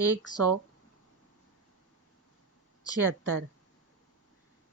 176।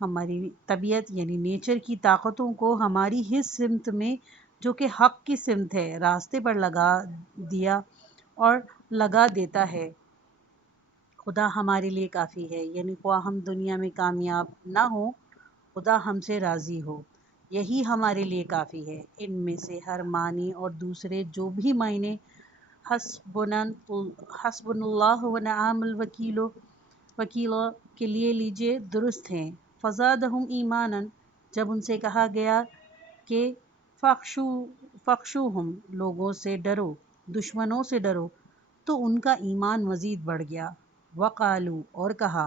ہماری طبیعت یعنی نیچر کی طاقتوں کو ہماری ہی سمت میں جو کہ حق کی سمت ہے راستے پر لگا دیا اور لگا دیتا ہے۔ خدا ہمارے لیے کافی ہے، یعنی خواہ ہم دنیا میں کامیاب نہ ہوں، خدا ہم سے راضی ہو، یہی ہمارے لیے کافی ہے۔ ان میں سے ہر معنی اور دوسرے جو بھی معنی حسبنا اللہ و نعم الوکیل کے لیے لیجئے درست ہیں۔ فزادہم ایمانا، جب ان سے کہا گیا کہ فخشوہم، لوگوں سے ڈرو، دشمنوں سے ڈرو، تو ان کا ایمان مزید بڑھ گیا۔ وقالو، اور کہا،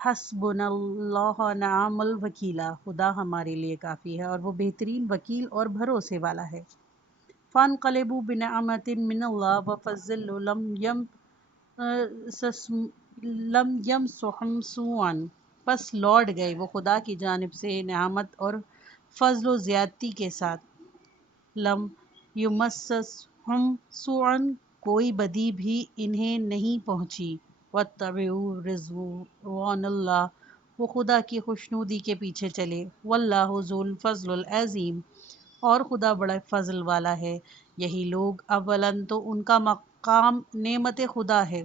حسبنا اللہ نعم الوکیل، خدا ہمارے لیے کافی ہے اور وہ بہترین وکیل اور بھروسے والا ہے۔ فانقلبوا بنعمت من اللہ وفضل لم یمسسہم سوء، پس لوٹ گئے وہ خدا کی جانب سے نعمت اور فضل و زیادتی کے ساتھ۔ لم یمسسہم سوء، کوئی بدی بھی انہیں نہیں پہنچی۔ واتبعوا رضوان اللہ، وہ خدا کی خوشنودی کے پیچھے چلے۔ واللہ ذو الفضل العظیم، اور خدا بڑا فضل والا ہے۔ یہی لوگ اولاً تو ان کا مقام نعمت خدا ہے،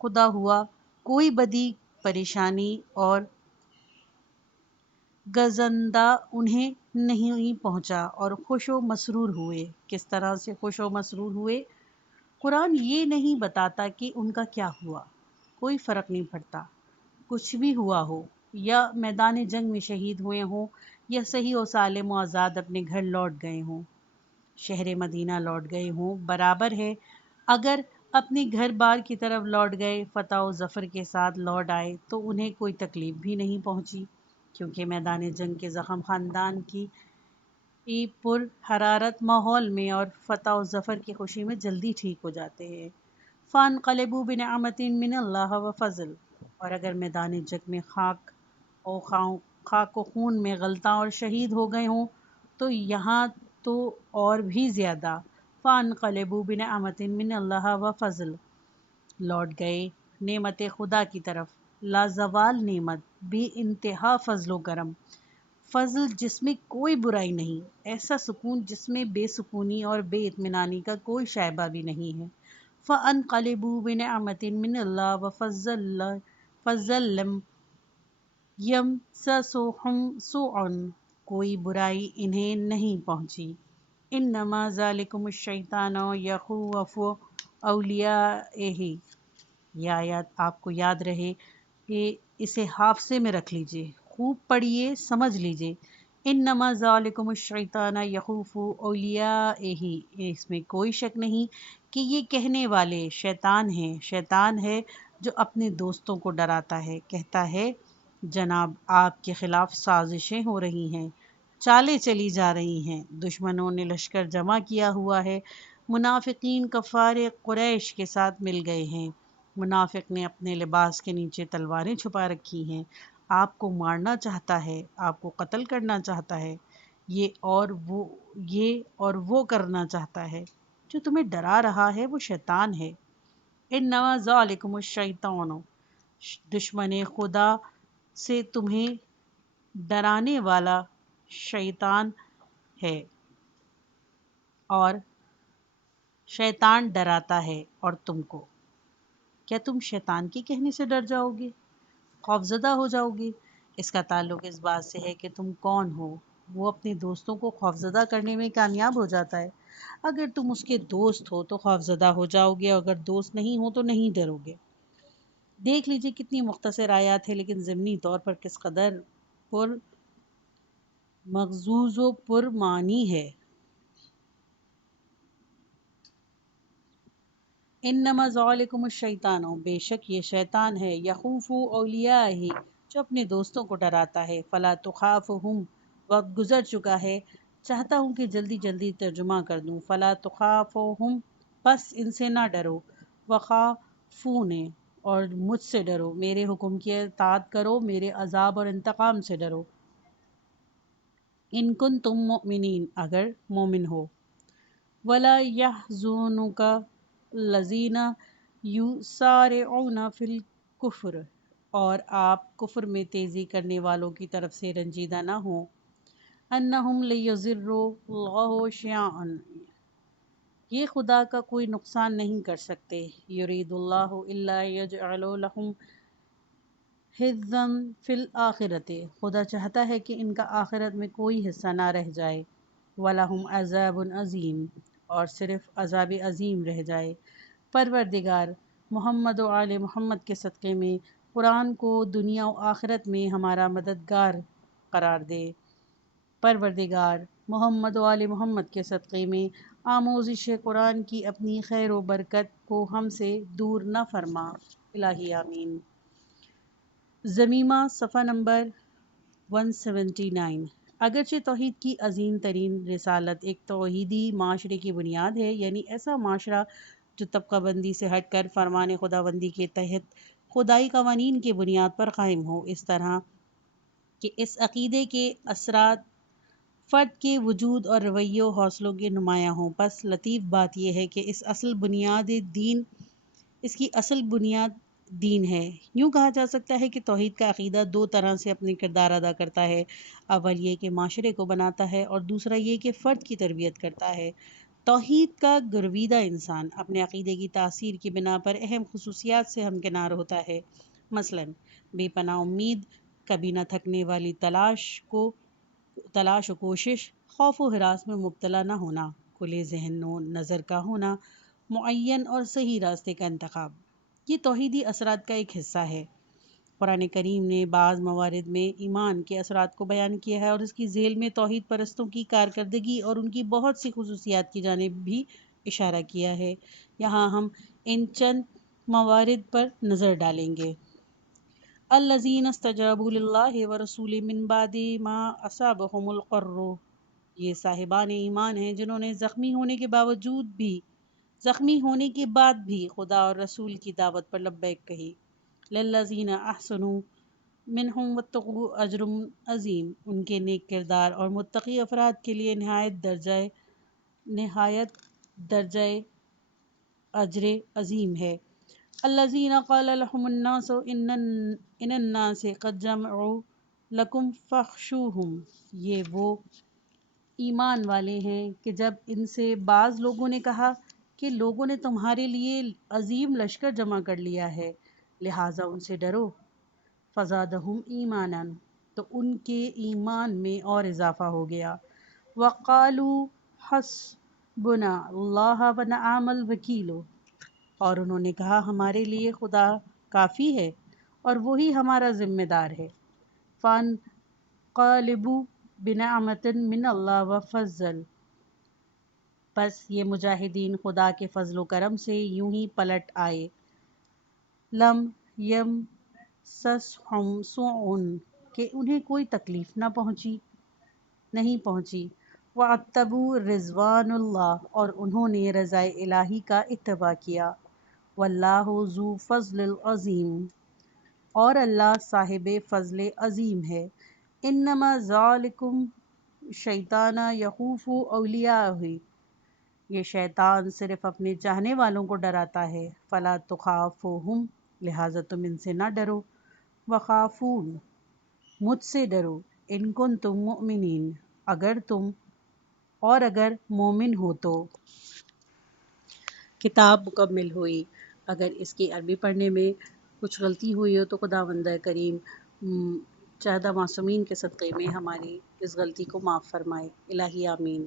خدا ہوا، کوئی بدی، پریشانی اور گزندہ انہیں نہیں پہنچا اور خوش و مسرور ہوئے۔ کس طرح سے خوش و مسرور ہوئے؟ قرآن یہ نہیں بتاتا کہ ان کا کیا ہوا، کوئی فرق نہیں پڑتا، کچھ بھی ہوا ہو، یا میدان جنگ میں شہید ہوئے ہوں یا صحیح و سالم و آزاد اپنے گھر لوٹ گئے ہوں، شہر مدینہ لوٹ گئے ہوں، برابر ہے۔ اگر اپنے گھر بار کی طرف لوٹ گئے، فتح و ظفر کے ساتھ لوٹ آئے، تو انہیں کوئی تکلیف بھی نہیں پہنچی، کیونکہ میدان جنگ کے زخم خاندان کی پر حرارت ماحول میں اور فتح و ظفر کی خوشی میں جلدی ٹھیک ہو جاتے ہیں۔ فانقلبوا بنعمت من اللہ و فضل، اور اگر میدان جنگ میں خاک و خون میں غلطاں اور شہید ہو گئے ہوں، تو یہاں تو اور بھی زیادہ۔ فانقلبوا بنعمت من اللہ و فضل، لوٹ گئے نعمت خدا کی طرف، لازوال نعمت، بے انتہا فضل و کرم، فضل جس میں کوئی برائی نہیں، ایسا سکون جس میں بے سکونی اور بے اطمینانی کا کوئی شائبہ بھی نہیں ہے۔ فَانْقَلِبُوا بِنِعْمَةٍ مِّنَ اللَّهِ وَفَضْلٍ لَّمْ يَمْسَسْهُمْ سُوءٌ، کوئی برائی انہیں نہیں پہنچی۔ انما ذالکم الشیطان یخوف اولیاءہ، یہ آیات آپ کو یاد رہے کہ اسے حافظے میں رکھ لیجئے، خوب پڑھیے، سمجھ لیجئے۔ انما ذالکم الشیطان یخوف اولیاءہ، اس میں کوئی شک نہیں کہ یہ کہنے والے شیطان ہیں، شیطان ہے جو اپنے دوستوں کو ڈراتا ہے، کہتا ہے جناب آپ کے خلاف سازشیں ہو رہی ہیں، چالیں چلی جا رہی ہیں، دشمنوں نے لشکر جمع کیا ہوا ہے، منافقین کفار قریش کے ساتھ مل گئے ہیں، منافق نے اپنے لباس کے نیچے تلواریں چھپا رکھی ہیں، آپ کو مارنا چاہتا ہے، آپ کو قتل کرنا چاہتا ہے، یہ اور وہ کرنا چاہتا ہے، جو تمہیں ڈرا رہا ہے وہ شیطان ہے۔ انما ذالکم الشیطان، دشمن خدا سے تمہیں ڈرانے والا شیطان ہے، اور شیطان ڈراتا ہے اور تم کو۔ کیا تم شیطان کے کہنے سے ڈر جاؤ گے، خوفزدہ ہو جاؤ گے؟ اس کا تعلق اس بات سے ہے کہ تم کون ہو۔ وہ اپنے دوستوں کو خوفزدہ کرنے میں کامیاب ہو جاتا ہے۔ اگر تم اس کے دوست ہو تو خوفزدہ ہو جاؤ گے، اگر دوست نہیں ہو تو نہیں ڈرو گے۔ دیکھ لیجئے کتنی مختصر آیات ہے، لیکن ضمنی طور پر کس قدر پر مغزوز و پر معنی ہے۔ انما ذالکم الشیطان، بے شک یہ شیطان ہے، یخوف اولیاءہ، جو اپنے دوستوں کو ڈراتا ہے۔ فلا تخافہم، وقت گزر چکا ہے، چاہتا ہوں کہ جلدی جلدی ترجمہ کر دوں۔ فلا تخافہم، پس ان سے نہ ڈرو، وخافون، اور مجھ سے ڈرو، میرے حکم کی اطاعت کرو، میرے عذاب اور انتقام سے ڈرو۔ ان کنتم مؤمنین، اگر مومن ہو۔ ولا يحزنك الذين يسارعون في الكفر، اور آپ کفر میں تیزی کرنے والوں کی طرف سے رنجیدہ نہ ہوں۔ انہم لیضروا اللہ شیئا، یہ خدا کا کوئی نقصان نہیں کر سکتے۔ یرید اللہ الا یجعل لہم حظا فی الآخرۃ، خدا چاہتا ہے کہ ان کا آخرت میں کوئی حصہ نہ رہ جائے۔ وَلَهُمْ عَذَابٌ عَظِيمٌ، اور صرف عذاب عظیم رہ جائے۔ پروردگار محمد و آل محمد کے صدقے میں قرآن کو دنیا و آخرت میں ہمارا مددگار قرار دے۔ پروردگار محمد و آل محمد کے صدقے میں آموزش قرآن کی اپنی خیر و برکت کو ہم سے دور نہ فرما۔ الہی آمین۔ ضمیمہ صفحہ نمبر 179۔ اگرچہ توحید کی عظیم ترین رسالت ایک توحیدی معاشرے کی بنیاد ہے، یعنی ایسا معاشرہ جو طبقہ بندی سے ہٹ کر فرمان خداوندی کے تحت خدائی قوانین کی بنیاد پر قائم ہو، اس طرح کہ اس عقیدے کے اثرات فرد کے وجود اور رویے و حوصلوں کے نمایاں ہوں۔ بس لطیف بات یہ ہے کہ اس کی اصل بنیاد دین ہے۔ یوں کہا جا سکتا ہے کہ توحید کا عقیدہ دو طرح سے اپنے کردار ادا کرتا ہے۔ اول یہ کہ معاشرے کو بناتا ہے، اور دوسرا یہ کہ فرد کی تربیت کرتا ہے۔ توحید کا گرویدہ انسان اپنے عقیدے کی تاثیر کی بنا پر اہم خصوصیات سے ہمکنار ہوتا ہے، مثلاً بے پناہ امید، کبھی نہ تھکنے والی تلاش و کوشش، خوف و ہراس میں مبتلا نہ ہونا، کھلے ذہن و نظر کا ہونا، معین اور صحیح راستے کا انتخاب، یہ توحیدی اثرات کا ایک حصہ ہے۔ قرآن کریم نے بعض موارد میں ایمان کے اثرات کو بیان کیا ہے، اور اس کی ذیل میں توحید پرستوں کی کارکردگی اور ان کی بہت سی خصوصیات کی جانب بھی اشارہ کیا ہے۔ یہاں ہم ان چند موارد پر نظر ڈالیں گے۔ الذین استجابوا للہ ورسولہ من بعد ما اصابہم القرح، یہ صاحبان ایمان ہیں جنہوں نے زخمی ہونے کے بعد بھی خدا اور رسول کی دعوت پر لبیک کہی۔ للذین احسنوا منہم واتقوا اجر عظیم، ان کے نیک کردار اور متقی افراد کے لیے نہایت درجہ اجر عظیم ہے۔ الذین قال لهم الناس ان الناس قد جمعوا لکم فاخشوہم، یہ وہ ایمان والے ہیں کہ جب ان سے بعض لوگوں نے کہا کہ لوگوں نے تمہارے لیے عظیم لشکر جمع کر لیا ہے، لہٰذا ان سے ڈرو۔ فزادہم ایمانا، تو ان کے ایمان میں اور اضافہ ہو گیا۔ وقالوا حسبنا اللہ ونعم الوکیل، اور انہوں نے کہا ہمارے لیے خدا کافی ہے اور وہی ہمارا ذمہ دار ہے۔ فانقلبوا بنعمت من اللہ وفضل، بس یہ مجاہدین خدا کے فضل و کرم سے یوں ہی پلٹ آئے۔ لم یمسسہم سوء، کہ انہیں کوئی تکلیف نہیں پہنچی۔ واتبعوا رضوان اللہ، اور انہوں نے رضا الہی کا اتباع کیا۔ واللہ ذو فضل عظیم، اور اللہ صاحب فضل عظیم ہے۔ انما ذالکم الشیطان یخوف اولیاءہ، یہ شیطان صرف اپنے چاہنے والوں کو ڈراتا ہے۔ فلا تخافوہم، لہٰذا تم ان سے نہ ڈرو۔ وخافون، مجھ سے ڈرو۔ ان کنتم مؤمنین، اگر مومن ہو تو۔ کتاب مکمل ہوئی۔ اگر اس کی عربی پڑھنے میں کچھ غلطی ہوئی ہو تو خداوند کریم چہدہ معصومین کے صدقے میں ہماری اس غلطی کو معاف فرمائے۔ الہی آمین۔